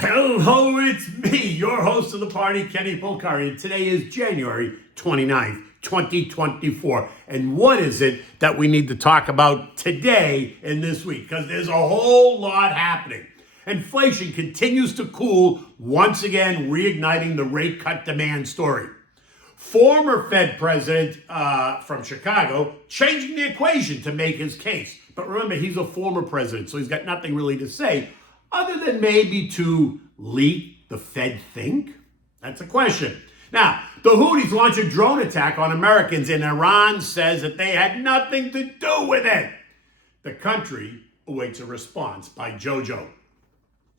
Hello, it's me, your host of the party, Kenny Polcari, and today is January 29th, 2024. And what is it that we need to talk about today and this week? Because there's a whole lot happening. Inflation continues to cool, once again reigniting the rate cut demand story. Former Fed president from Chicago changing the equation to make his case. But remember, he's a former president, so he's got nothing really to say other than maybe to leak the Fed think? That's a question. Now, the Houthis launched a drone attack on Americans, and Iran says that they had nothing to do with it. The country awaits a response by JoJo.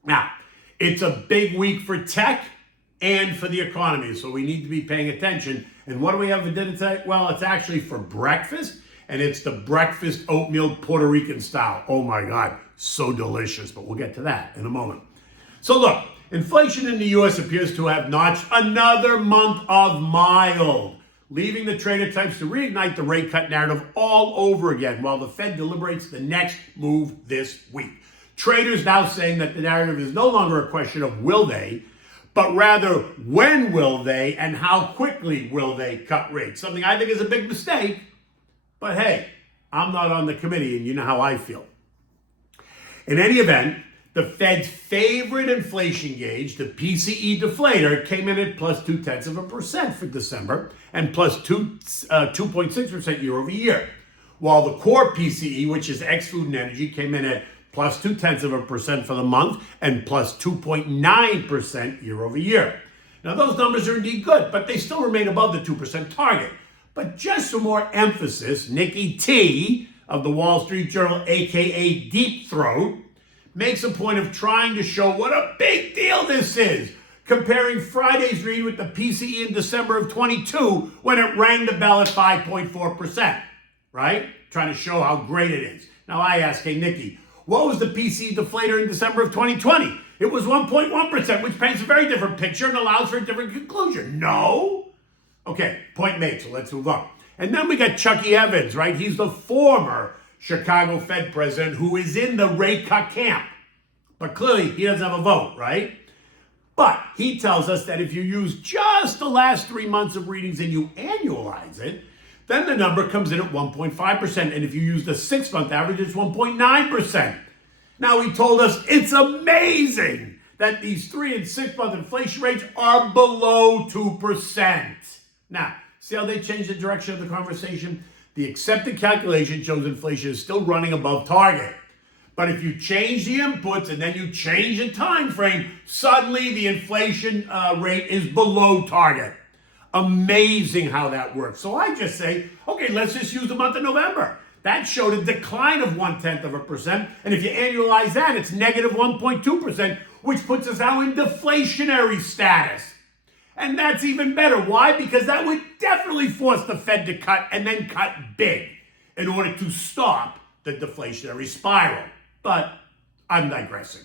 Now, it's a big week for tech and for the economy, so we need to be paying attention. And what do we have for dinner today? Well, it's actually for breakfast, and it's the breakfast oatmeal Puerto Rican style. Oh my God, so delicious, but we'll get to that in a moment. So look, inflation in the U.S. appears to have notched another month of mild, leaving the trader types to reignite the rate cut narrative all over again while the Fed deliberates the next move this week. Traders now saying that the narrative is no longer a question of will they, but rather when will they and how quickly will they cut rates. Something I think is a big mistake, but hey, I'm not on the committee and you know how I feel. In any event, the Fed's favorite inflation gauge, the PCE deflator, came in at plus 0.2% for December and plus 2.6% year over year, while the core PCE, which is ex-food and energy, came in at plus 0.2% for the month and plus 2.9% year over year. Now, those numbers are indeed good, but they still remain above the 2% target. But just for more emphasis, Nikki T of the Wall Street Journal, aka Deep Throat, makes a point of trying to show what a big deal this is, comparing Friday's read with the PCE in December of 22 when it rang the bell at 5.4%, right? Trying to show how great it is. Now I ask, hey Nikki, what was the PCE deflator in December of 2020? It was 1.1%, which paints a very different picture and allows for a different conclusion. No? Okay, point made, so let's move on. And then we got Chucky Evans, right? He's the former Chicago Fed president who is in the rate cut camp. But clearly, he doesn't have a vote, right? But he tells us that if you use just the last 3 months of readings and you annualize it, then the number comes in at 1.5%. And if you use the 6-month average, it's 1.9%. Now, he told us it's amazing that these 3 and 6-month inflation rates are below 2%. Now, see how they changed the direction of the conversation? The accepted calculation shows inflation is still running above target. But if you change the inputs and then you change the time frame, suddenly the inflation rate is below target. Amazing how that works. So I just say, okay, let's just use the month of November. That showed a decline of 0.1%. And if you annualize that, it's negative 1.2%, which puts us now in deflationary status. And that's even better. Why? Because that would definitely force the Fed to cut and then cut big in order to stop the deflationary spiral. But I'm digressing.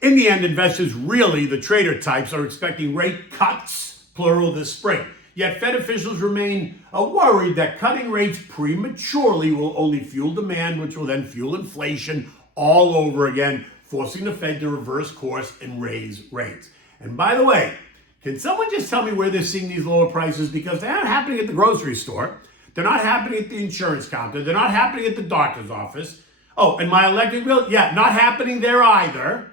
In the end, investors, really the trader types, are expecting rate cuts, plural, this spring. Yet Fed officials remain worried that cutting rates prematurely will only fuel demand, which will then fuel inflation all over again, forcing the Fed to reverse course and raise rates. And by the way, can someone just tell me where they're seeing these lower prices? Because they're not happening at the grocery store. They're not happening at the insurance counter. They're not happening at the doctor's office. Oh, and my electric bill? Yeah, not happening there either.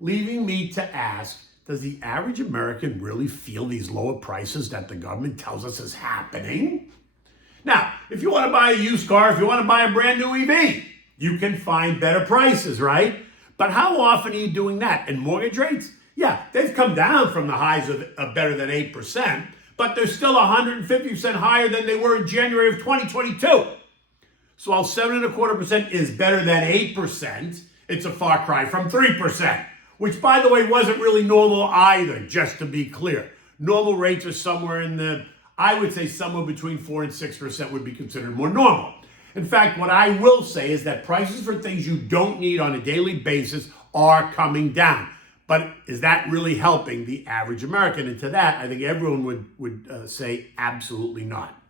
Leaving me to ask, does the average American really feel these lower prices that the government tells us is happening? Now, if you want to buy a used car, if you want to buy a brand new EV, you can find better prices, right? But how often are you doing that? And mortgage rates? Yeah, they've come down from the highs of better than 8%, but they're still 150% higher than they were in January of 2022. So while 7.25% is better than 8%, it's a far cry from 3%, which, by the way, wasn't really normal either, just to be clear. Normal rates are somewhere in the, I would say somewhere between 4 and 6% would be considered more normal. In fact, what I will say is that prices for things you don't need on a daily basis are coming down. But is that really helping the average American? And to that, I think everyone would say absolutely not.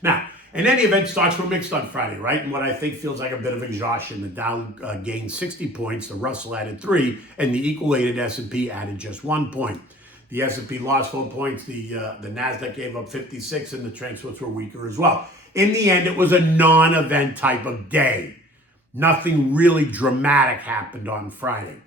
Now, In any event, stocks were mixed on Friday, right? And what I think feels like a bit of exhaustion. The Dow gained 60 points, the Russell added 3, and the equal-weighted S&P added just 1 point. The S&P lost 4 points, the NASDAQ gave up 56, and the transfers were weaker as well. In the end, it was a non-event type of day. Nothing really dramatic happened on Friday.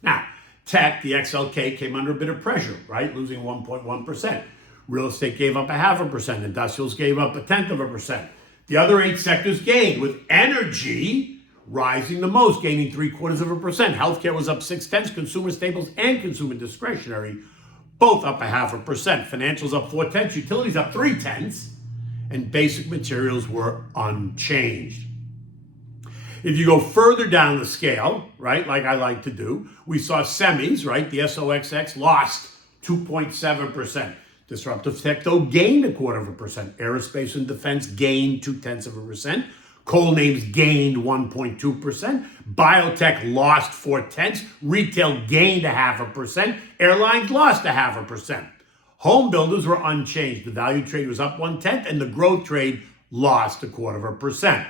Now, tech, the XLK, came under a bit of pressure, right? Losing 1.1%. Real estate gave up 0.5%. Industrials gave up 0.1%. The other 8 sectors gained, with energy rising the most, gaining 0.75%. Healthcare was up 0.6. Consumer staples and consumer discretionary both up 0.5%. Financials up 0.4. Utilities up 0.3. And basic materials were unchanged. If you go further down the scale, right, like I like to do, we saw semis, right? The SOXX lost 2.7%. Disruptive tech, though, gained 0.25%. Aerospace and defense gained 0.2%. Coal names gained 1.2%. Biotech lost 0.4. Retail gained 0.5%. Airlines lost 0.5%. Home builders were unchanged. The value trade was up 0.1, and the growth trade lost 0.25%.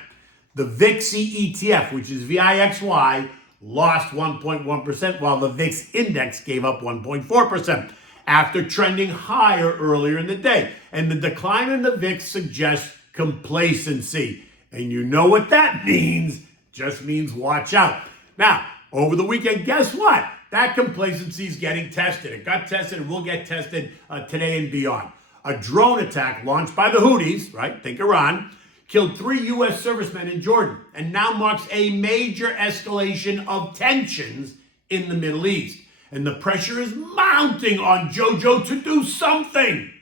The VIXY ETF, which is VIXY, lost 1.1%, while the VIX index gave up 1.4%. After trending higher earlier in the day. And the decline in the VIX suggests complacency. And you know what that means. Just means watch out. Now, over the weekend, guess what? That complacency is getting tested. It got tested and will get tested today and beyond. A drone attack launched by the Houthis, right? Think Iran, killed 3 U.S. servicemen in Jordan and now marks a major escalation of tensions in the Middle East. And the pressure is mounting on Jojo to do something.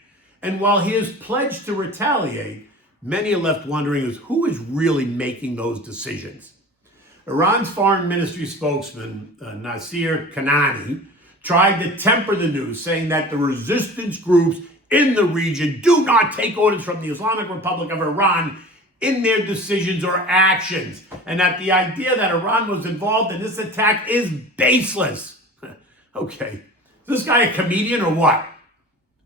And while he has pledged to retaliate, many are left wondering who is really making those decisions. Iran's foreign ministry spokesman, Nasir Kanani, tried to temper the news, saying that the resistance groups in the region do not take orders from the Islamic Republic of Iran in their decisions or actions, and that the idea that Iran was involved in this attack is baseless. Okay, is this guy a comedian or what?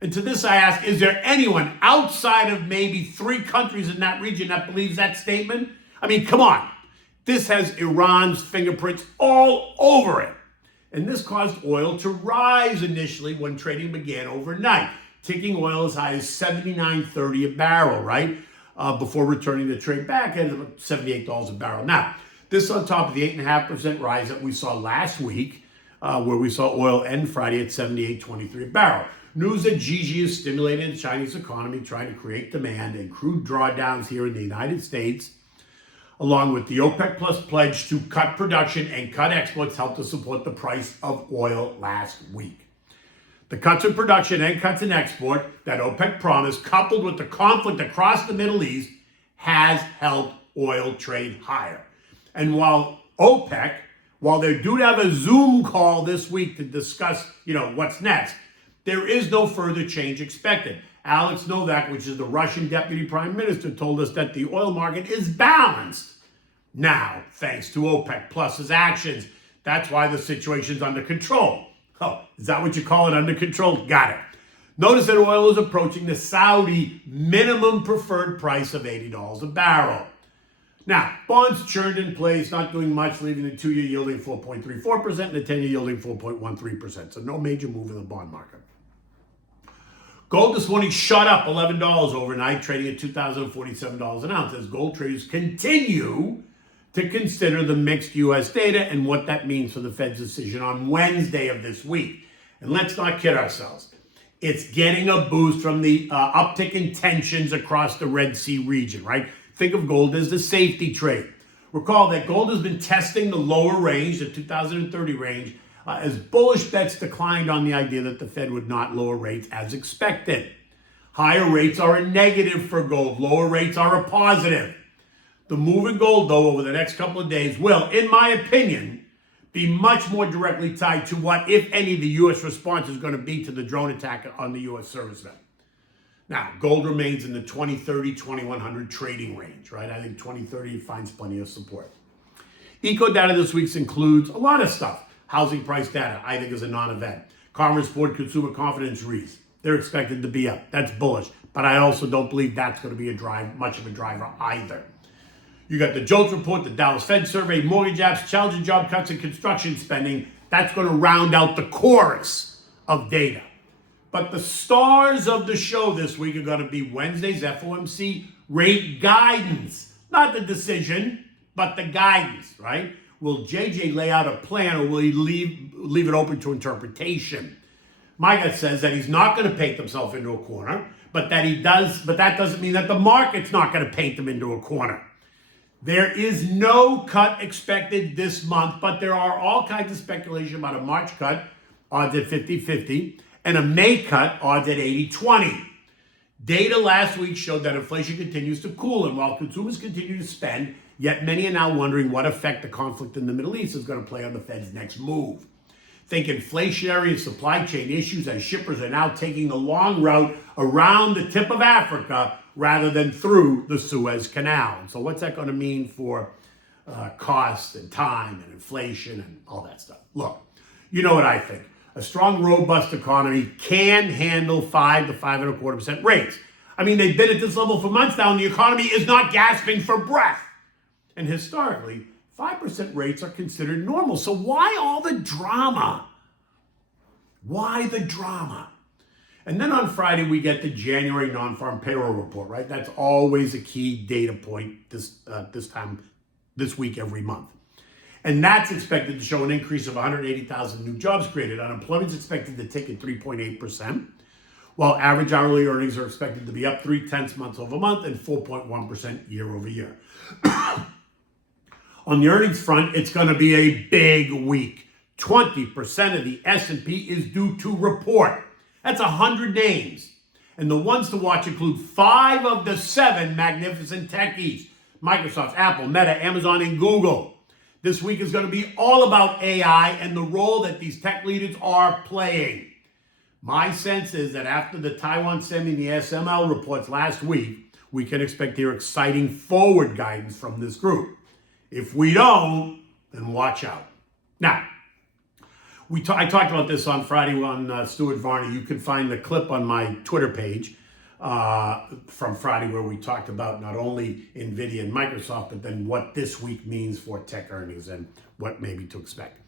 And to this I ask, is there anyone outside of maybe 3 countries in that region that believes that statement? I mean, come on. This has Iran's fingerprints all over it. And this caused oil to rise initially when trading began overnight, ticking oil as high as $79.30 a barrel, right? Before returning the trade back at about $78 a barrel. Now, this on top of the 8.5% rise that we saw last week, where we saw oil end Friday at $78.23 a barrel. News that Gigi is stimulating the Chinese economy, trying to create demand, and crude drawdowns here in the United States, along with the OPEC Plus pledge to cut production and cut exports, helped to support the price of oil last week. The cuts in production and cuts in export that OPEC promised, coupled with the conflict across the Middle East, has helped oil trade higher. And while they're due to have a Zoom call this week to discuss, what's next, there is no further change expected. Alex Novak, which is the Russian deputy prime minister, told us that the oil market is balanced now, thanks to OPEC Plus's actions. That's why the situation's under control. Oh, is that what you call it, under control? Got it. Notice that oil is approaching the Saudi minimum preferred price of $80 a barrel. Now, bonds churned in place, not doing much, leaving the 2-year yielding 4.34% and the 10-year yielding 4.13%. So no major move in the bond market. Gold this morning shot up $11 overnight, trading at $2,047 an ounce as gold traders continue to consider the mixed U.S. data and what that means for the Fed's decision on Wednesday of this week. And let's not kid ourselves. It's getting a boost from the uptick in tensions across the Red Sea region, right? Think of gold as the safety trade. Recall that gold has been testing the lower range, the 2030 range, as bullish bets declined on the idea that the Fed would not lower rates as expected. Higher rates are a negative for gold. Lower rates are a positive. The move in gold, though, over the next couple of days will, in my opinion, be much more directly tied to what, if any, the U.S. response is going to be to the drone attack on the U.S. servicemen. Now, gold remains in the 2030, 2100 trading range, right? I think 2030 finds plenty of support. Eco data this week includes a lot of stuff. Housing price data, I think, is a non-event. Commerce Board consumer confidence reads. They're expected to be up. That's bullish. But I also don't believe that's going to be much of a driver either. You got the JOLTS report, the Dallas Fed survey, mortgage apps, challenging job cuts, and construction spending. That's going to round out the chorus of data. But the stars of the show this week are going to be Wednesday's FOMC rate guidance. Not the decision, but the guidance, right? Will JJ lay out a plan, or will he leave it open to interpretation? My gut says that he's not going to paint himself into a corner, but that doesn't mean that the market's not going to paint him into a corner. There is no cut expected this month, but there are all kinds of speculation about a March cut, odds at 50-50, and a May cut, odds at 80-20. Data last week showed that inflation continues to cool, and while consumers continue to spend, yet many are now wondering what effect the conflict in the Middle East is going to play on the Fed's next move. Think inflationary and supply chain issues, as shippers are now taking the long route around the tip of Africa rather than through the Suez Canal. So what's that going to mean for cost and time and inflation and all that stuff? Look, you know what I think. A strong, robust economy can handle 5 to 5.25% rates. I mean, they've been at this level for months now, and the economy is not gasping for breath. And historically, 5% rates are considered normal. So why all the drama? Why the drama? And then on Friday, we get the January non-farm payroll report, right? That's always a key data point this week every month. And that's expected to show an increase of 180,000 new jobs created. Unemployment is expected to tick at 3.8%, while average hourly earnings are expected to be up 0.3 month over month and 4.1% year over year. On the earnings front, it's going to be a big week. 20% of the S&P is due to report. That's 100 names. And the ones to watch include 5 of the 7 magnificent techies: Microsoft, Apple, Meta, Amazon, and Google. This week is going to be all about AI and the role that these tech leaders are playing. My sense is that after the Taiwan Semi and the SML reports last week, we can expect to hear exciting forward guidance from this group. If we don't, then watch out. Now, I talked about this on Friday on Stuart Varney. You can find the clip on my Twitter page from Friday where we talked about not only NVIDIA and Microsoft, but then what this week means for tech earnings and what maybe to expect.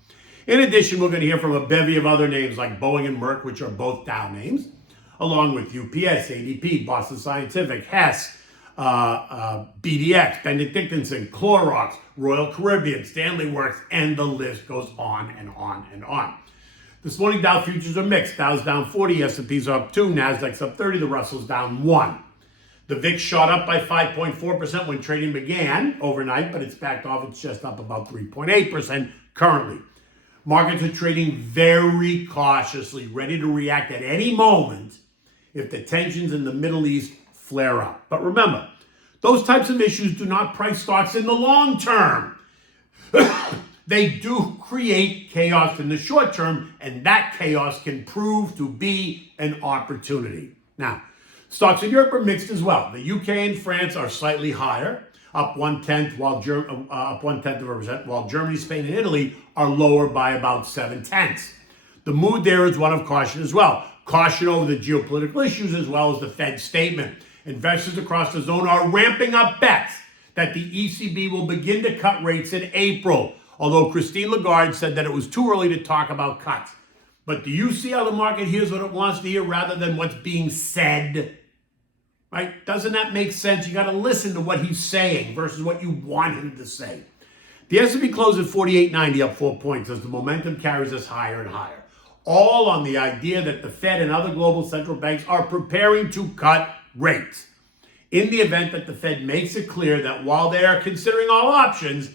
In addition, we're going to hear from a bevy of other names like Boeing and Merck, which are both Dow names, along with UPS, ADP, Boston Scientific, Hess, BDX, Benedict Dickinson, Clorox, Royal Caribbean, Stanley Works, and the list goes on and on and on. This morning, Dow futures are mixed. Dow's down 40, S&P's are up 2, Nasdaq's up 30, the Russell's down 1. The VIX shot up by 5.4% when trading began overnight, but it's backed off. It's just up about 3.8% currently. Markets are trading very cautiously, ready to react at any moment if the tensions in the Middle East flare up. But remember, those types of issues do not price stocks in the long term. They do create chaos in the short term, and that chaos can prove to be an opportunity. Now, stocks in Europe are mixed as well. The UK and France are slightly higher, up 0.1%, while Germany, Spain, and Italy are lower by about 0.7. The mood there is one of caution as well. Caution over the geopolitical issues as well as the Fed statement. Investors across the zone are ramping up bets that the ECB will begin to cut rates in April, although Christine Lagarde said that it was too early to talk about cuts. But do you see how the market hears what it wants to hear rather than what's being said? Right? Doesn't that make sense? You got to listen to what he's saying versus what you want him to say. The S&P closed at 48.90, up 4 points, as the momentum carries us higher and higher. All on the idea that the Fed and other global central banks are preparing to cut rates. In the event that the Fed makes it clear that while they are considering all options,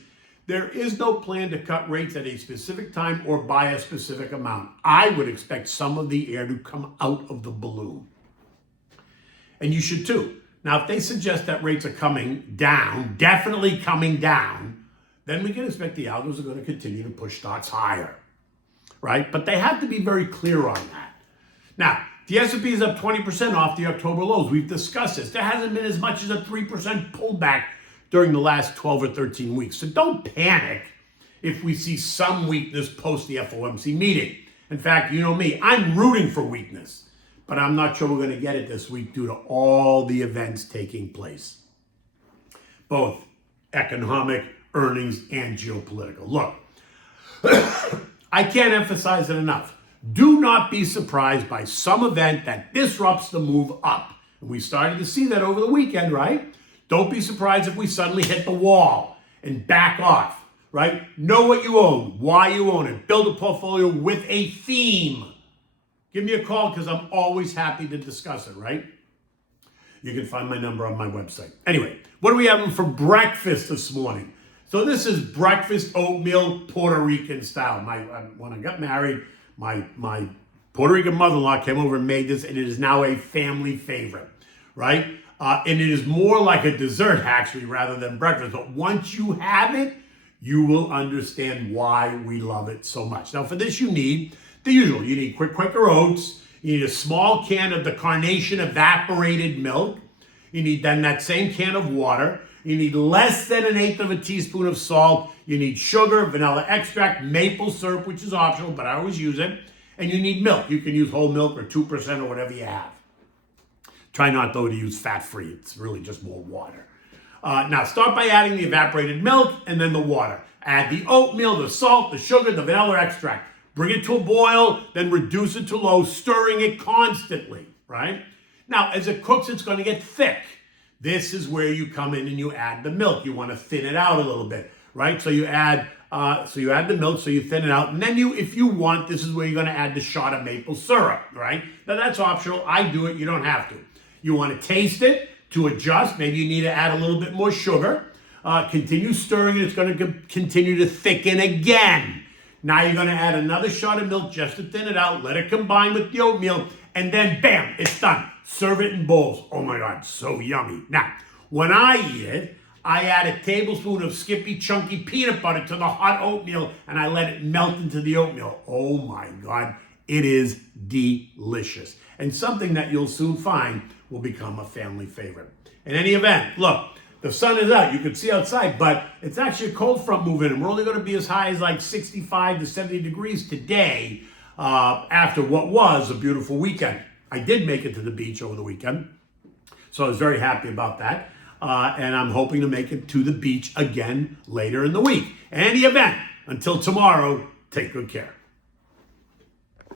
there is no plan to cut rates at a specific time or by a specific amount, I would expect some of the air to come out of the balloon. And you should too. Now, if they suggest that rates are coming down, definitely coming down, then we can expect the algos are going to continue to push stocks higher, right? But they have to be very clear on that. Now, the S&P is up 20% off the October lows. We've discussed this. There hasn't been as much as a 3% pullback during the last 12 or 13 weeks. So don't panic if we see some weakness post the FOMC meeting. In fact, you know me, I'm rooting for weakness but I'm not sure we're going to get it this week due to all the events taking place, both economic, earnings, and geopolitical. Look, I can't emphasize it enough. Do not be surprised by some event that disrupts the move up. And we started to see that over the weekend, right? Don't be surprised if we suddenly hit the wall and back off, right? Know what you own, why you own it. Build a portfolio with a theme. Give me a call because I'm always happy to discuss it, right? You can find my number on my website. Anyway, what are we having for breakfast this morning? So this is breakfast oatmeal Puerto Rican style. When I got married, my Puerto Rican mother-in-law came over and made this, and it is now a family favorite, right? And it is more like a dessert, actually, rather than breakfast. But once you have it, you will understand why we love it so much. Now, for this, you need the usual. You need Quaker oats. You need a small can of the Carnation evaporated milk. You need then that same can of water. You need less than 1/8 of a teaspoon of salt. You need sugar, vanilla extract, maple syrup, which is optional, but I always use it. And you need milk. You can use whole milk or 2% or whatever you have. Try not, though, to use fat-free. It's really just more water. Now, start by adding the evaporated milk and then the water. Add the oatmeal, the salt, the sugar, the vanilla extract. Bring it to a boil, then reduce it to low, stirring it constantly, right? Now, as it cooks, it's going to get thick. This is where you come in and you add the milk. You want to thin it out a little bit, right? So you add the milk, so you thin it out, and then if you want, this is where you're going to add the shot of maple syrup, right? Now that's optional. I do it. You don't have to. You want to taste it to adjust. Maybe you need to add a little bit more sugar. Continue stirring it. It's going to continue to thicken again. Now you're going to add another shot of milk just to thin it out. Let it combine with the oatmeal, and then bam, it's done. Serve it in bowls. Oh my God, so yummy. Now, when I eat it, I add a tablespoon of Skippy Chunky peanut butter to the hot oatmeal, and I let it melt into the oatmeal. Oh my God, it is delicious. And something that you'll soon find will become a family favorite. In any event, look, the sun is out. You can see outside, but it's actually a cold front moving, and we're only going to be as high as like 65 to 70 degrees today after what was a beautiful weekend. I did make it to the beach over the weekend, so I was very happy about that. And I'm hoping to make it to the beach again later in the week. In any event, until tomorrow, take good care.